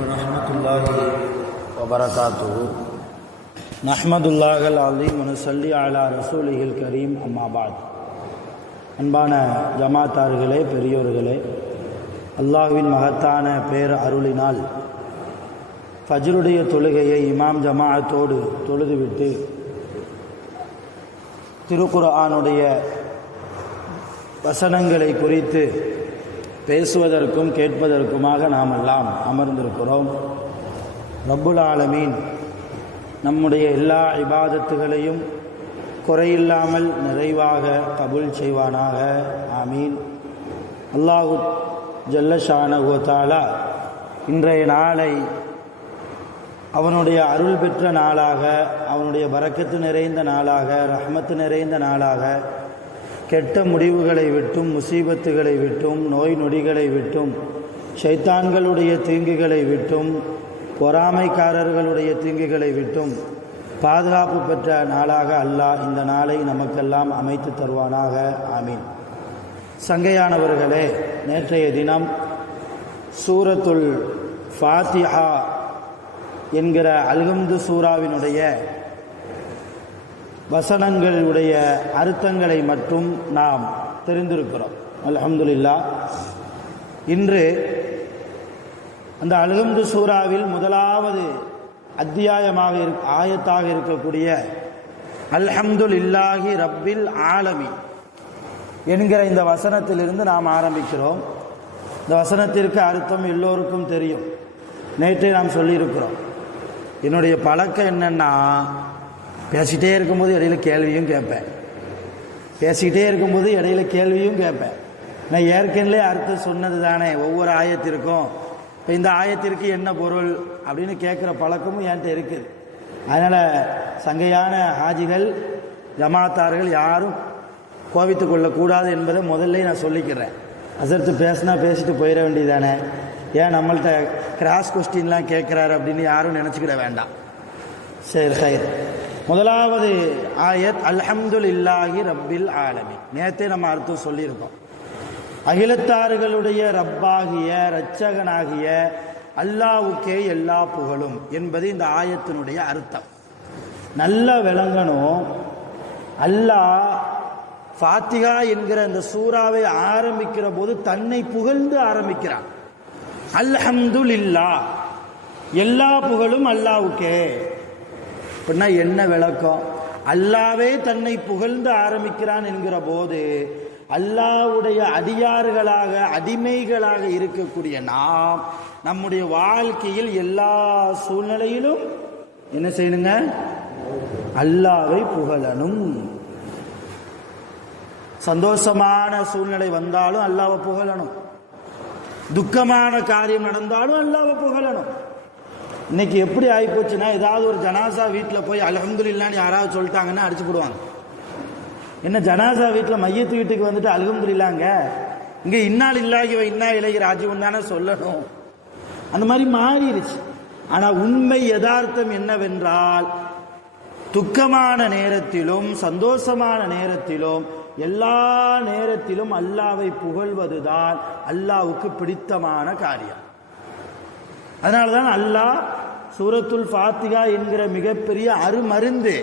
வரஹ்மத்துல்லாஹி வபரகாத்துஹு. நஹ்மதுல்லாஹல் அலீம் வ நுஸல்லி அலா ரசூலிஹில் கரீம். அம்மா பாத். அன்பான ஜமாத்தார்களே, பெரியோர்களே, அல்லாஹ்வின் மகத்தான பேர் அருளினால் ஃபஜ்ருடைய தொழுகையை இமாம் ஜமாஅத்தோடு தொழுதுவிட்டு திருக்குர்ஆனுடைய வசனங்களை குறித்து பேசுவதற்கும் கேட்பதற்குமாக நாம் எல்லாம் அமர்ந்திருக்கிறோம். ரப்புல் ஆலமீன் நம்முடைய எல்லா இபாதத்துகளையும் குறையில்லாமல் நிறைவாக கபூல் செய்வானாக. ஆமீன். அல்லாஹு ஜல்ல ஷானஹு வ தஆலா இன்றைய நாளை அவனுடைய அருள் பெற்ற நாளாக, அவனுடைய பரக்கத்து நிறைந்த நாளாக, ரஹ்மத்து நிறைந்த நாளாக, கெட்ட முடிவுகளை விட்டும், முசீபத்துகளை விட்டும், நோய் நொடிகளை விட்டும், ஷைத்தான்களுடைய தீங்குகளை விட்டும், பொறாமைக்காரர்களுடைய தீங்குகளை விட்டும் பாதுகாப்பு பெற்ற நாளாக அல்லாஹ் இந்த நாளை நமக்கெல்லாம் அமைத்து தருவானாக. ஆமீன். சங்கையானவர்களே, நேற்றைய தினம் சூரத்துல் ஃபாத்திஹா என்கிற அல்ஹம்து சூராவினுடைய வசனங்களுடைய அர்த்தங்களை மட்டும் நாம் தெரிந்திருக்கிறோம். அல்ஹம்துலில்லாஹ். இன்று அந்த அல்ஹம்து சூராவில் முதலாவது அத்தியாயமாக ஆயத்தாக இருக்கக்கூடிய அல்ஹம்துலில்லாஹி ரப்பில் ஆலமீன் என்கிற இந்த வசனத்திலிருந்து நாம் ஆரம்பிக்கிறோம். இந்த வசனத்திற்கு அர்த்தம் எல்லோருக்கும் தெரியும். நேற்றே நாம் சொல்லியிருக்கிறோம். என்னுடைய பழக்கம் என்னன்னா, பேசிகிட்டே இருக்கும்போது இடையில கேள்வியும் கேட்பேன், பேசிக்கிட்டே இருக்கும்போது இடையில கேள்வியும் கேட்பேன். நான் ஏற்கனவே அர்த்தம் சொன்னது தானே ஒவ்வொரு ஆயத்திற்கும். இப்போ இந்த ஆயத்திற்கு என்ன பொருள் அப்படின்னு கேட்குற பழக்கமும் என்கிட்ட இருக்குது. அதனால் சங்கையான ஹாஜிகள், ஜமாத்தார்கள் யாரும் கோபித்து கொள்ளக்கூடாது என்பதை முதல்ல நான் சொல்லிக்கிறேன். அசர்த்து பேசினா பேசிட்டு போயிட வேண்டியதானே, ஏன் நம்மள்கிட்ட கிராஸ் கொஸ்டின்லாம் கேட்குறாரு அப்படின்னு யாரும் நினச்சிக்கிட வேண்டாம். சரி சரி. முதலாவது ஆயத் அல்ஹம்துலில்லாஹி ரப்பில் ஆலமீன். நேற்றே நம்ம அர்த்தம் சொல்லியிருக்கோம். அகிலத்தார்களுடைய ரப்பாகிய இரட்சகனாகிய அல்லாஹ்வுக்கே எல்லா புகழும் என்பது இந்த ஆயத்தினுடைய அர்த்தம். நல்லா விளங்கணும். அல்லாஹ் ஃபாத்திஹா என்கிற இந்த சூறாவை ஆரம்பிக்கிற போது தன்னை புகழ்ந்து ஆரம்பிக்கிறான். அல்ஹம்துலில்லாஹ், எல்லா புகழும் அல்லாஹ்வுக்கே. அப்படின்னா என்ன விளக்கம்? அல்லாவே தன்னை புகழ்ந்து ஆரம்பிக்கிறான் என்கிற போது அல்லாஹ்வுடைய அடியார்களாக, அடிமைகளாக இருக்கக்கூடிய நாம் நம்முடைய வாழ்க்கையில் எல்லா சூழ்நிலையிலும் என்ன செய்யணுங்க? அல்லாஹ்வை புகழணும். சந்தோஷமான சூழ்நிலை வந்தாலும் அல்லாஹ்வை புகழணும், துக்கமான காரியம் நடந்தாலும் அல்லாஹ்வை புகழணும். இன்னைக்கு எப்படி ஆகிப்போச்சுன்னா, ஏதாவது ஒரு ஜனாசா வீட்டில் போய் அல்ஹம்துலில்லாஹ்னு யாராவது சொல்லிட்டாங்கன்னா அடிச்சு போடுவாங்க. என்ன ஜனாசா வீட்டில் மையத்து வீட்டுக்கு வந்துட்டு அல்ஹம்துலில்லாஹ்ங்க, இங்கே இன்னா லில்லாஹி வ இன்னா இலைஹி ராஜிஊன் தானே சொல்லணும். அந்த மாதிரி மாறிடுச்சு. ஆனால் உண்மை யதார்த்தம் என்னவென்றால், துக்கமான நேரத்திலும் சந்தோஷமான நேரத்திலும் எல்லா நேரத்திலும் அல்லாஹ்வை புகழ்வதுதான் அல்லாஹ்வுக்கு பிடித்தமான காரியம். அதனால்தான் அல்லாஹ் சூரத்துல் ஃபாத்திஹா என்கிற மிகப்பெரிய அருமருந்து.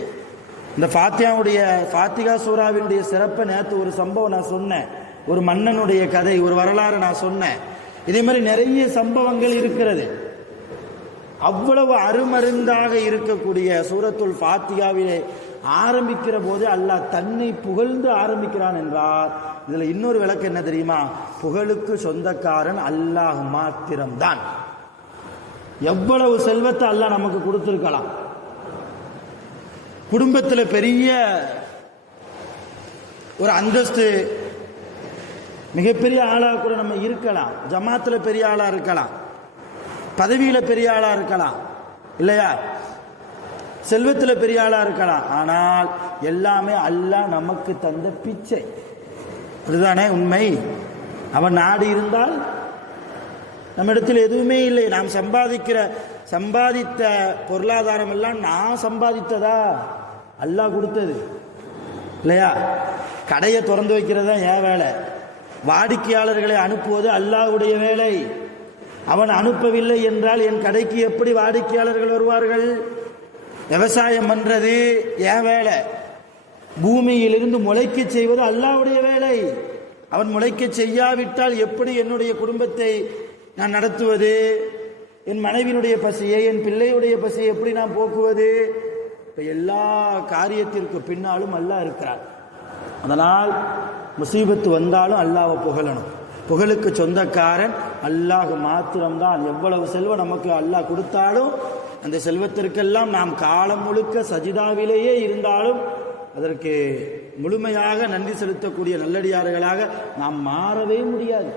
இந்த ஃபாத்திஹா சூராவினுடைய சிறப்பை நேற்று ஒரு சம்பவம் நான் சொன்னேன். ஒரு மன்னனுடைய கதை, ஒரு வரலாறு நான் சொன்னேன். இதே மாதிரி நிறைய சம்பவங்கள் இருக்கிறது. அவ்வளவு அருமருந்தாக இருக்கக்கூடிய சூரத்துல் ஃபாத்திஹாவிலே ஆரம்பிக்கிற போது அல்லாஹ் தன்னை புகழ்ந்து ஆரம்பிக்கிறான் என்றார். இதுல இன்னொரு விளக்கம் என்ன தெரியுமா? புகழுக்கு சொந்தக்காரன் அல்லாஹ் மாத்திரம்தான். எவ்வளவு செல்வத்தை அல்லாஹ் நமக்கு கொடுத்திருக்கலாம். குடும்பத்தில் பெரிய ஒரு அந்தஸ்து, மிகப்பெரிய ஆளாக கூட நம்ம இருக்கலாம், ஜமாத்தில் பெரிய ஆளாக இருக்கலாம், பதவியில் பெரிய ஆளாக இருக்கலாம், இல்லையா, செல்வத்தில் பெரிய ஆளாக இருக்கலாம். ஆனால் எல்லாமே அல்லாஹ் நமக்கு தந்த பிச்சை. அதுதானே உண்மை. அவன் நாடு இருந்தால் நம்மிடத்தில் எதுவுமே இல்லை. நாம் சம்பாதித்த பொருளாதாரம் எல்லாம் நான் சம்பாதித்ததா? அல்லாஹ் கொடுத்தது இல்லையா? கடையை திறந்து வைக்கிறதா என் வேலை, வாடிக்கையாளர்களை அனுப்புவது அல்லாஹ்வுடைய வேலை. அவன் அனுப்பவில்லை என்றால் என் கடைக்கு எப்படி வாடிக்கையாளர்கள் வருவார்கள்? விவசாயம் பண்றது என் வேலை, பூமியிலிருந்து முளைக்க செய்வது அல்லாஹ்வுடைய வேலை. அவன் முளைக்க செய்யாவிட்டால் எப்படி என்னுடைய குடும்பத்தை நான் நடத்துவது? என் மனைவியினுடைய பசியை, என் பிள்ளையுடைய பசியை எப்படி நான் போக்குவது? இப்ப எல்லா காரியத்திற்கு பின்னாலும் அல்லாஹ் இருக்கிறான். அதனால் முசீபத்து வந்தாலும் அல்லாஹ்வை புகழணும். புகழுக்கு சொந்தக்காரன் அல்லாஹ் மாத்திரம்தான். எவ்வளவு செல்வம் நமக்கு அல்லாஹ் கொடுத்தாலும் அந்த செல்வத்திற்கெல்லாம் நாம் காலம் முழுக்க சஜிதாவிலேயே இருந்தாலும் அதற்கு முழுமையாக நன்றி செலுத்தக்கூடிய நல்லடியார்களாக நாம் மாறவே முடியாது.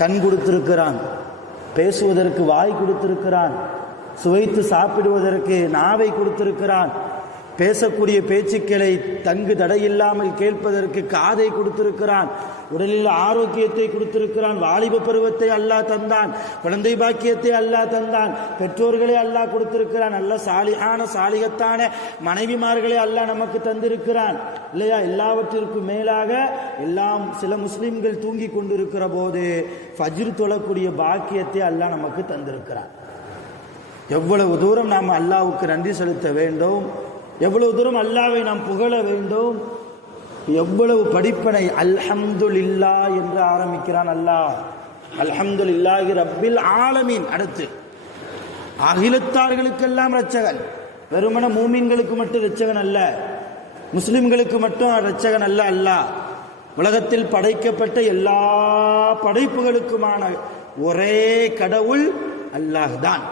கண் கொடுத்திருக்கிறான், பேசுவதற்கு வாய் கொடுத்திருக்கிறான், சுவைத்து சாப்பிடுவதற்கு நாவை கொடுத்திருக்கிறான், பேசக்கூடிய பேச்சுக்களை தங்கு தடையில்லாமல் கேட்பதற்கு காதை கொடுத்திருக்கிறான், உடலில் ஆரோக்கியத்தை கொடுத்திருக்கிறான், வாலிப பருவத்தை அல்லாஹ் தந்தான், குழந்தை பாக்கியத்தை அல்லாஹ் தந்தான், பெற்றோர்களை அல்லாஹ் கொடுத்திருக்கிறான், நல்ல சாலிகான சாலிகத்தான மனைவிமார்களை அல்லாஹ் நமக்கு தந்திருக்கிறான் இல்லையா? எல்லாவற்றிற்கும் மேலாக எல்லாம் சில முஸ்லிம்கள் தூங்கி கொண்டிருக்கிற போது ஃபஜ்ர் தொழக்கூடிய பாக்கியத்தை அல்லாஹ் நமக்கு தந்திருக்கிறான். எவ்வளவு தூரம் நாம் அல்லாஹ்வுக்கு நன்றி செலுத்த வேண்டும், எவ்வளவு தூரம் அல்லாஹ்வை நாம் புகழ வேண்டும், எவ்வளவு படிப்பனை. அல்ஹம்துலில்லாஹ் என்று ஆரம்பிக்கிறான் அல்லாஹ். அல்ஹம்துலில்லாஹி ரப்பில் ஆலமீன். அடுத்து அகிலத்தார்களுக்கெல்லாம் இரட்சகன். வெறுமன மூமின்களுக்கு மட்டும் இரட்சகன் அல்ல, முஸ்லிம்களுக்கு மட்டும் இரட்சகன் அல்ல. அல்லாஹ் உலகத்தில் படைக்கப்பட்ட எல்லா படைப்புகளுக்குமான ஒரே கடவுள் அல்லாஹ் தான்.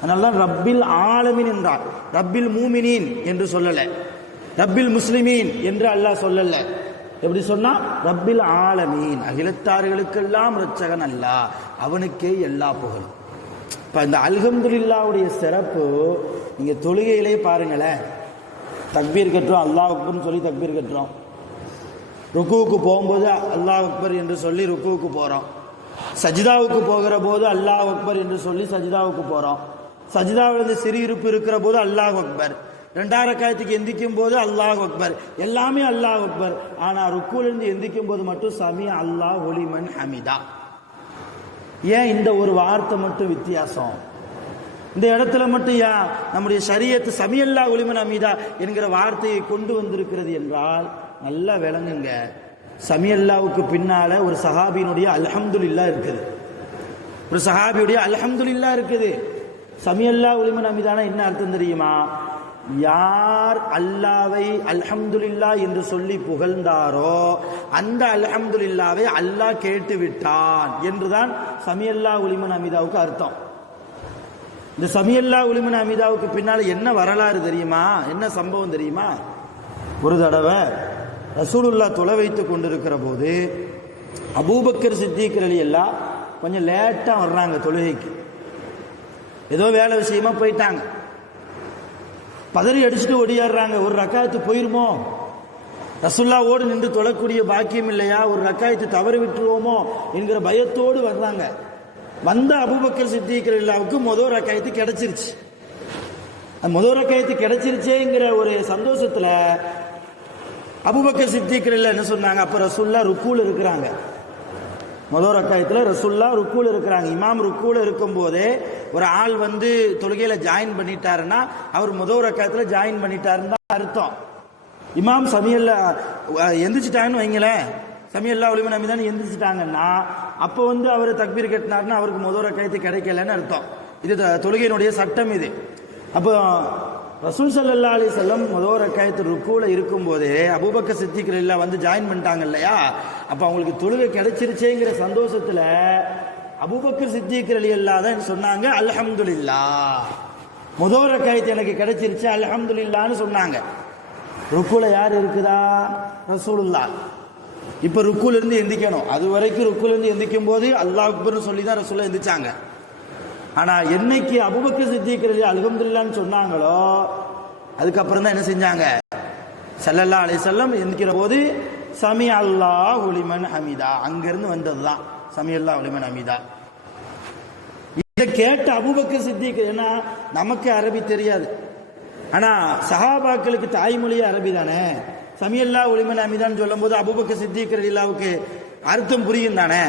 அதனால்தான் ரப்பில் ஆலமீன் என்றார். ரப்பில் மூமினீன் என்று சொல்லல, ரப்பில் முஸ்லிமீன் என்று அல்லாஹ் சொல்லல. எப்படி சொன்னா? ரப்பில் ஆலமீன், அகிலத்தார்களுக்கெல்லாம் இரட்சகன் அல்லாஹ், அவனுக்கே எல்லா புகழும். இப்ப இந்த அல்ஹம்துலில்லாஹ்வுடைய சிறப்பு நீங்க தொழுகையிலே பாருங்களேன். தக்பீர் கட்டுறோம், அல்லாஹ் அக்பர்னு சொல்லி தக்பீர் கட்டுறோம். ருக்குவுக்கு போகும்போது அல்லாஹ் அக்பர் என்று சொல்லி ருக்குவுக்கு போறோம். சஜிதாவுக்கு போகிற போது அல்லாஹ் அக்பர் என்று சொல்லி சஜிதாவுக்கு போறோம். சஜிதாவிலிருந்து சிறு இருப்பு இருக்கிற போது அல்லாஹ் அக்பர், இரண்டாவது ரக்காயத்துக்கு எந்திக்கும் போது அல்லாஹ் அக்பர், எல்லாமே அல்லாஹ் அக்பர். ஆனா ருக்குலிருந்து எந்திக்கும் போது மட்டும் சமி அல்லாஹ் ஒலிமன் ஹமிதா. ஏன் இந்த ஒரு வார்த்தை மட்டும் வித்தியாசம்? இந்த இடத்துல மட்டும் ஏன் நம்முடைய ஷரியத்து சமி அல்லாஹ் ஒலிமன் ஹமிதா என்கிற வார்த்தையை கொண்டு வந்திருக்கிறது என்றால் நல்லா விளங்குங்க. சமி அல்லாவுக்கு பின்னால ஒரு சஹாபியினுடைய அல்ஹம்துலில்லாஹ் இருக்குது, ஒரு சஹாபியுடைய அல்ஹம்துலில்லாஹ் இருக்குது. சமி அல்லாஹ் ஒலிமன் ஹமிதானா என்ன அர்த்தம் தெரியுமா? யார் அல்லாவை அல்ஹம்துலில்லாஹ் என்று சொல்லி புகழ்ந்தாரோ அந்த அல்ஹம்துலில்லாவை அல்லாஹ் கேட்டு விட்டான் என்றுதான் சமி அல்லாஹ் ஒலிமன் ஹமிதாவுக்கு அர்த்தம். இந்த சமி அல்லாஹ் ஒலிமன் ஹமிதாவுக்கு பின்னால என்ன வரலாறு தெரியுமா? என்ன சம்பவம் தெரியுமா? ஒரு தடவை ரசூலுல்லாஹ் தொலை வைத்துக் கொண்டிருக்கிற போது அபூபக்கர் சித்திக் ரலியல்லாஹ் கொஞ்சம் லேட்டா வர்றாங்க தொழுகைக்கு. ஏதோ வேலை விஷயமா போயிட்டாங்க. பதறி அடிச்சுட்டு ஒடியாடுறாங்க. ஒரு ரக்காயத்து போயிருமோ, ரசூலுல்லாஹ்வோடு நின்று தொழக்கூடிய பாக்கியம் இல்லையா, ஒரு ரக்காயத்து தவறு விட்டுருவோமோ என்கிற பயத்தோடு வர்றாங்க. வந்த அபூபக்கர் சித்திக் ரலியல்லாஹ்வுக்கு முதல் ரக்காயத்து கிடைச்சிருச்சு. முதல் ரக்காயத்து கிடைச்சிருச்சேங்கிற ஒரு சந்தோஷத்துல அபூபக்கர் சித்திக் ரலியல்லாஹ் என்ன சொன்னாங்க? அப்ப ரசூலுல்லாஹ் ருக்கூல இருக்கிறாங்க. முதல் ரக்காயத்துல ரசூலுல்லாஹ் ருக்கூல இருக்கிறாங்க. இமாம் ருக்கூல இருக்கும் போதே ஒரு ஆள் வந்து தொழுகையில ஜாயின் பண்ணிட்டாருன்னா அவர் முதல் ரக்காயத்துல ஜாயின் பண்ணிட்டாருன்னு தான் அர்த்தம். இமாம் சமியல்லா எந்திரிச்சிட்டாங்கன்னு வைங்களேன், சமியல்லா ஒலிமன் ஹமிதான் எந்திரிச்சிட்டாங்கன்னா அப்போ வந்து அவர் தக்பீர் கட்டினாருன்னா அவருக்கு முதல் ரக்காயத்து கிடைக்கலன்னு அர்த்தம். இது தொழுகையினுடைய சட்டம் இது. அப்போ ரசூல் ஸல்லல்லாஹு அலைஹி வஸல்லம் முதல் ரக்காயத்து ருக்கூல இருக்கும் போதே அபூபக்கர் சித்திக் ரலியல்லாஹு வந்து ஜாயின் பண்ணிட்டாங்க இல்லையா, அப்ப அவங்களுக்கு தொழுகை கிடைச்சிருச்சேங்கிற சந்தோஷத்துல அபூபக்கர் சித்திக் ரலியல்லாஹு தான் சொன்னாங்க அல்ஹம்துலில்லாஹ், முதல் ரக்காயத்து எனக்கு கிடைச்சிருச்சு அல்ஹம்துலில்லாஹ்னு சொன்னாங்க. ருக்கூல யார் இருக்குதா? ரசூலுல்லாஹ். இப்ப ருக்கூல இருந்து எந்திக்கணும். அது வரைக்கும் ருக்கூல இருந்து எந்திக்கும் போது அல்லாஹ் அக்பர்னு சொல்லி தான் ரசூலுல்லாஹ் எந்திச்சாங்க. ஆனா என்னைக்கு அபூபக்கர் சித்திக் ரலியல்லாஹு அல்ஹம்துலில்லாஹ்னு சொன்னாங்களோ அதுக்கப்புறம் தான் என்ன செஞ்சாங்க? ஸல்லல்லாஹு அலைஹி வஸல்லம் எந்திக்கிற போது சமி அல்லாஹ் லிமன் ஹமிதா, அங்கிருந்து வந்ததுதான் சமி அல்லாஹ் லிமன் ஹமிதா. இதை கேட்ட அபூபக்கர் சித்திக், ஏன்னா நமக்கு அரபி தெரியாது, ஆனா சஹாபாக்களுக்கு தாய்மொழியே அரபி தானே. சமி அல்லாஹ் லிமன் ஹமிதான்னு சொல்லும் போது அபூபக்கர் சித்திக் ரலியல்லாஹுக்கு அர்த்தம் புரியும் தானே.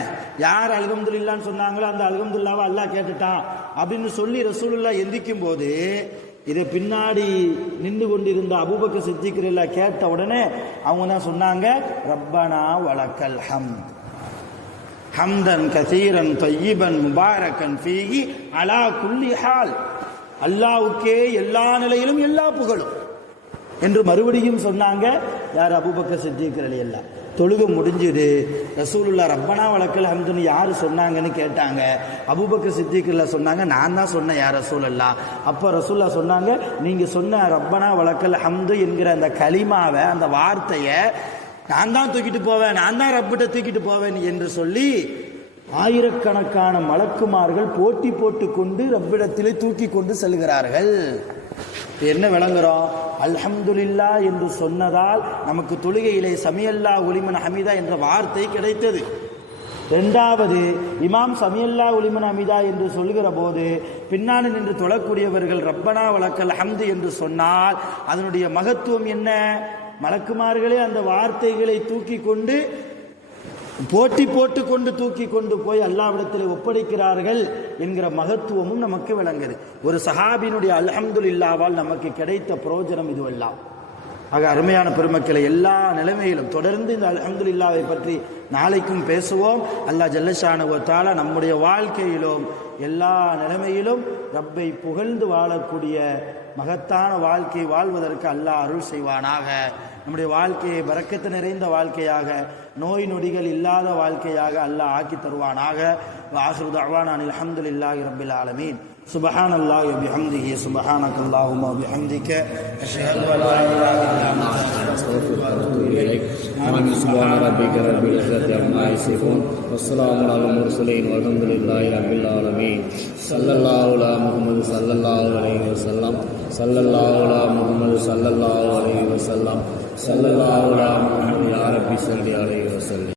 யார் அல்ஹம்துலில்லாஹ்னு சொன்னாங்களோ அந்த அல்ஹம்துலில்லாஹ்வை அல்லாஹ் கேட்டுட்டான் அப்படின்னு சொல்லி ரசூலுல்லாஹ் எந்திக்கும் போது இதை பின்னாடி நின்று கொண்டிருந்த அபூபக்கர் சித்திக் ரலியல்லாஹு கேட்ட உடனே அவங்க தான் சொன்னாங்க, ரப்பனா வலக்கல் ஹம்த் ஹம்தன் கசீரன் தய்யிபன் முபாரக்கன் ஃபீஹி அலா குல்லி ஹால். அல்லாஹ்வுக்கே எல்லா நிலையிலும் எல்லா புகழும் என்று மறுபடியும் சொன்னாங்க. யார்? அபூபக்கர் சித்திக் ரலியல்லாஹு. தொழுகை முடிஞ்சது. ரசூலுல்லாஹ் ரப்பனா வலக்கல் ஹம்துன்னு யார் சொன்னாங்கன்னு கேட்டாங்க. அபூபக்கர் சித்திக் ரலியல்லாஹு சொன்னாங்க, நான் தான் சொன்னேன் யார் ரசூலுல்லாஹ். அப்போ ரசூலுல்லாஹ் சொன்னாங்க, நீங்கள் சொன்ன ரப்பனா வலக்கல் ஹம்து என்கிற அந்த கலிமாவை, அந்த வார்த்தையை நான் தான் தூக்கிட்டு போவேன், நான் தான் ரப்பிட்ட தூக்கிட்டு போவேன் என்று சொல்லி ஆயிரக்கணக்கான மலக்குமார்கள் போட்டி போட்டு கொண்டு ரப்பிடத்திலே தூக்கி கொண்டு செல்கிறார்கள். என்ன விளங்குறோம்? அல்ஹம்துலில்லாஹ் என்று சொன்னதால் நமக்கு தொழுகையிலே சமியல்லாஹு லிமன் ஹமீதா என்ற வார்த்தை கிடைத்தது. இரண்டாவது, இமாம் சமியல்லாஹு லிமன் ஹமீதா என்று சொல்லுகிற போது பின்னாடி நின்று தொழக்கூடியவர்கள் ரப்பனா வலக்கல் ஹம்து என்று சொன்னால் அதனுடைய மகத்துவம் என்ன? மலக்குமார்களே அந்த வார்த்தைகளை தூக்கி கொண்டு போட்டி போட்டு கொண்டு தூக்கி கொண்டு போய் அல்லாஹ்விடத்தில் ஒப்படைக்கிறார்கள் என்கிற மகத்துவமும் நமக்கு விளங்குது. ஒரு சஹாபியினுடைய அல்ஹம்துலில்லாஹ்வால் நமக்கு கிடைத்த பிரயோஜனம் இதுவெல்லாம். ஆக அருமையான பெருமக்களை, எல்லா நிலைமையிலும் தொடர்ந்து இந்த அல்ஹம்துலில்லாஹ்வை பற்றி நாளைக்கும் பேசுவோம். அல்லாஹ் ஜல்லஷானஹு வ தஆலா நம்முடைய வாழ்க்கையிலும் எல்லா நிலைமையிலும் ரப்பை புகழ்ந்து வாழக்கூடிய மகத்தான வாழ்க்கை வாழ்வதற்கு அல்லாஹ் அருள் செய்வானாக. நம்முடைய வாழ்க்கையை பரக்கத்து நிறைந்த வாழ்க்கையாக, நோய் நொடிகள் இல்லாத வாழ்க்கையாக அல்லாஹ் ஆக்கி தருவானாக. வஆகிரு தஅவானா அனில் ஹம்துலில்லாஹி ரப்பில் ஆலமீன். சுப்ஹானல்லாஹி வ பிஹம்திஹி சுப்ஹானக்கல்லாஹும்ம வ பிஹம்திக அஷ்ஹது அன் லா இலாஹா இல்லா அன்த அஸ்தக்ஃபிருக வ அத்தூபு இலைக். சுப்ஹான ரப்பிக ரப்பில் இஸ்ஸத்தி அம்மா யசிஃபூன் வ ஸலாமுன் அலல் முர்ஸலீன் வல்ஹம்துலில்லாஹி ரப்பில் ஆலமீன். ஸல்லல்லாஹு அலா முஹம்மது ஸல்லல்லாஹு அலைஹி வஸல்லம். ஸல்லல்லாஹு அலா முஹம்மது ஸல்லல்லாஹு அலைஹி வஸல்லம். ஸல்லல்லாஹு அலா முஹம்மது யா ரப்பி ஸல்லி அலைஹி வஸல்லம்.